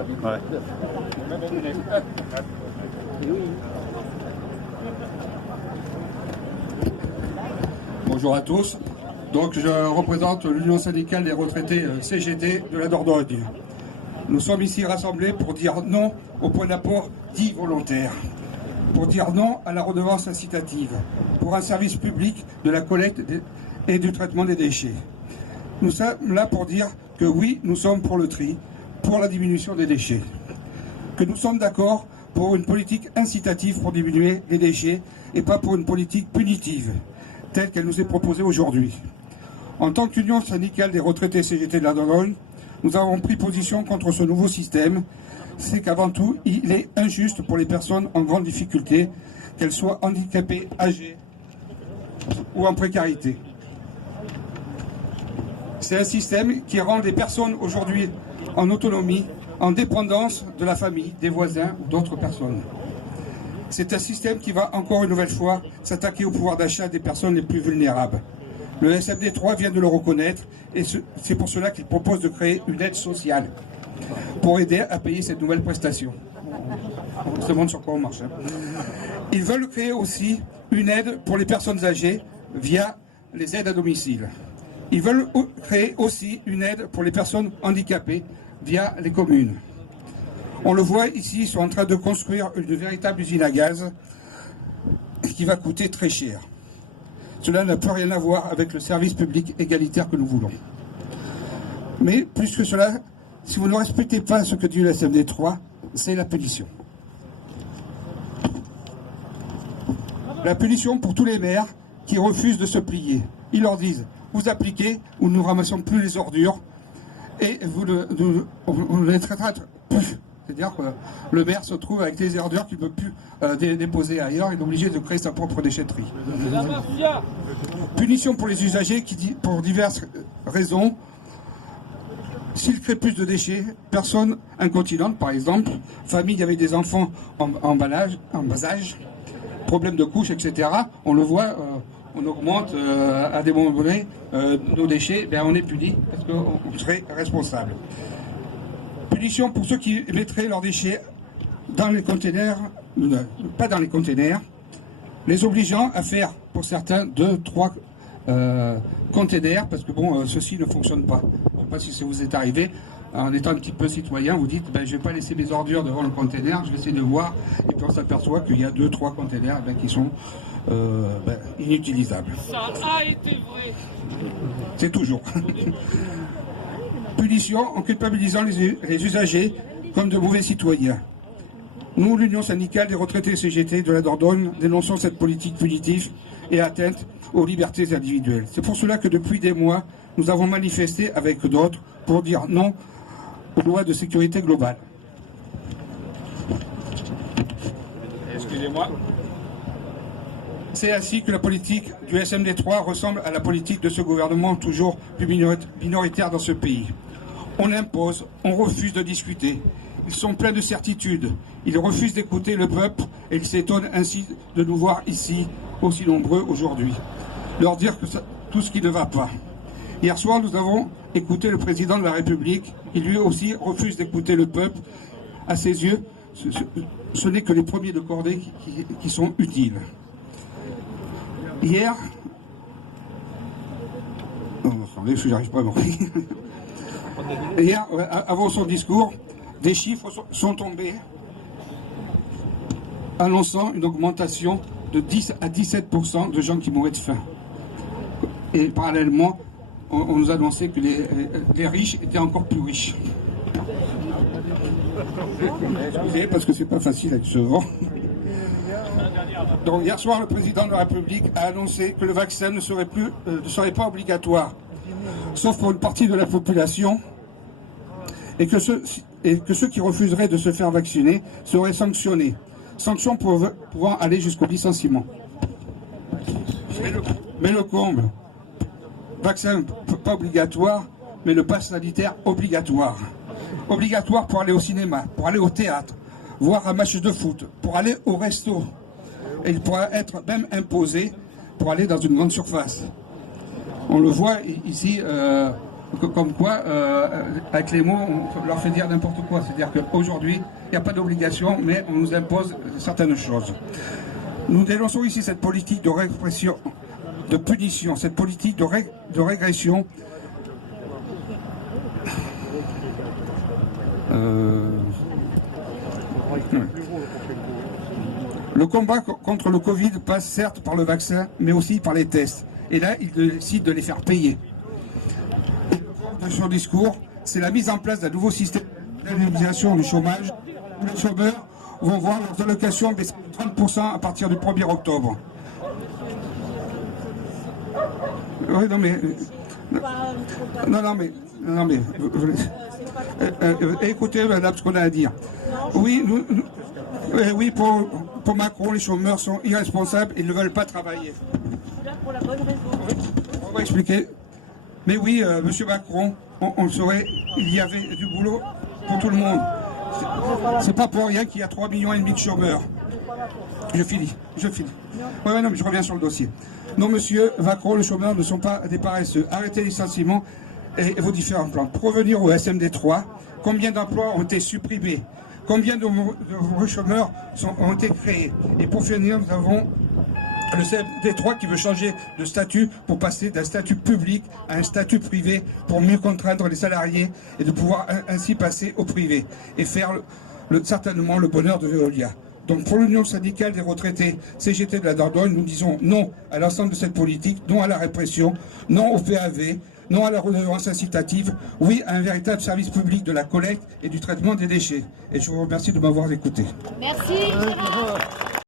Ouais. Bonjour à tous. Donc je représente l'Union syndicale des retraités CGT de la Dordogne. Nous sommes ici rassemblés pour dire non au point d'apport dit volontaire, pour dire non à la redevance incitative, pour un service public de la collecte et du traitement des déchets. Nous sommes là pour dire que oui, nous sommes pour le tri, pour la diminution des déchets, que nous sommes d'accord pour une politique incitative pour diminuer les déchets et pas pour une politique punitive, telle qu'elle nous est proposée aujourd'hui. En tant qu'Union syndicale des retraités CGT de la Dordogne, nous avons pris position contre ce nouveau système. C'est qu'avant tout, il est injuste pour les personnes en grande difficulté, qu'elles soient handicapées, âgées ou en précarité. C'est un système qui rend les personnes aujourd'hui en autonomie, en dépendance de la famille, des voisins ou d'autres personnes. C'est un système qui va encore une nouvelle fois s'attaquer au pouvoir d'achat des personnes les plus vulnérables. Le SMD3 vient de le reconnaître et c'est pour cela qu'il propose de créer une aide sociale pour aider à payer cette nouvelle prestation. On se demande sur quoi on marche. Ils veulent créer aussi une aide pour les personnes âgées via les aides à domicile. Ils veulent créer aussi une aide pour les personnes handicapées via les communes. On le voit ici, ils sont en train de construire une véritable usine à gaz qui va coûter très cher. Cela n'a plus rien à voir avec le service public égalitaire que nous voulons. Mais plus que cela, si vous ne respectez pas ce que dit le SMD3, c'est la punition. La punition pour tous les maires qui refusent de se plier. Ils leur disent, vous appliquez ou nous ne ramassons plus les ordures et on les traitera plus. C'est-à-dire que le maire se trouve avec des ordures qu'il ne peut plus déposer ailleurs, il est obligé de créer sa propre déchetterie. Punition pour les usagers qui, pour diverses raisons, s'ils créent plus de déchets, personnes incontinentes par exemple, famille avec des enfants en bas âge, problème de couche, etc., on le voit, on augmente à des moments donnés nos déchets, ben on est puni parce qu'on serait responsable. Punition pour ceux qui mettraient leurs déchets dans les containers, pas dans les containers, les obligeant à faire pour certains 2-3 containers parce que bon, ceci ne fonctionne pas. Je ne sais pas si ça vous est arrivé, en étant un petit peu citoyen, vous dites ben, je ne vais pas laisser mes ordures devant le container, je vais essayer de voir, et puis on s'aperçoit qu'il y a 2-3 containers qui sont inutilisables. Ça a été vrai. C'est toujours. Punition en culpabilisant les usagers comme de mauvais citoyens. Nous, l'Union syndicale des retraités CGT de la Dordogne, dénonçons cette politique punitive et atteinte aux libertés individuelles. C'est pour cela que depuis des mois, nous avons manifesté avec d'autres pour dire non aux lois de sécurité globale. Excusez-moi. C'est ainsi que la politique du SMD3 ressemble à la politique de ce gouvernement toujours plus minoritaire dans ce pays. On impose, on refuse de discuter. Ils sont pleins de certitudes. Ils refusent d'écouter le peuple et ils s'étonnent ainsi de nous voir ici, aussi nombreux aujourd'hui. Leur dire que tout ce qui ne va pas. Hier soir, nous avons écouté le président de la République. Il lui aussi refuse d'écouter le peuple. À ses yeux, ce n'est que les premiers de cordée qui sont utiles. Hier, attendez, j'arrive pas à m'en Hier, avant son discours, des chiffres sont tombés annonçant une augmentation de 10 à 17% de gens qui mouraient de faim. Et parallèlement, on nous annonçait que les riches étaient encore plus riches. Excusez, parce que c'est pas facile avec ce vent. Donc hier soir, le président de la République a annoncé que le vaccin ne serait pas obligatoire, sauf pour une partie de la population, et que ceux qui refuseraient de se faire vacciner seraient sanctionnés. Sanctions pouvant aller jusqu'au licenciement. Mais le comble, vaccin pas obligatoire, mais le pass sanitaire obligatoire. Obligatoire pour aller au cinéma, pour aller au théâtre, voir un match de foot, pour aller au resto. Et il pourra être même imposé pour aller dans une grande surface. On le voit ici, Comme quoi, avec les mots, on leur fait dire n'importe quoi. C'est-à-dire qu'aujourd'hui, il n'y a pas d'obligation, mais on nous impose certaines choses. Nous dénonçons ici cette politique de répression, de punition, cette politique de régression. Le combat contre le Covid passe certes par le vaccin, mais aussi par les tests. Et là, il décide de les faire payer. De son discours, c'est la mise en place d'un nouveau système d'indemnisation du chômage, où les chômeurs vont voir leurs allocations baisser de 30% à partir du 1er octobre. Oui, non mais... Non mais... écoutez, madame, ce qu'on a à dire. Oui, oui, pour Macron, les chômeurs sont irresponsables et ne veulent pas travailler. Pour la bonne raison. On va expliquer. Mais oui, monsieur Macron, on le saurait, il y avait du boulot pour tout le monde. C'est pas pour rien qu'il y a 3,5 millions de chômeurs. Je finis. Ouais, non, mais je reviens sur le dossier. Non, monsieur Macron, les chômeurs ne sont pas des paresseux. Arrêtez les licenciements et vos différents plans. Pour revenir au SMD3, combien d'emplois ont été supprimés? Combien de vos chômeurs ont été créés? Et pour finir, nous avons le CMD3 qui veut changer de statut pour passer d'un statut public à un statut privé pour mieux contraindre les salariés et de pouvoir ainsi passer au privé et faire certainement le bonheur de Veolia. Donc pour l'Union syndicale des retraités CGT de la Dordogne, nous disons non à l'ensemble de cette politique, non à la répression, non au PAV, non à la redevance incitative, oui à un véritable service public de la collecte et du traitement des déchets. Et je vous remercie de m'avoir écouté. Merci Gérard.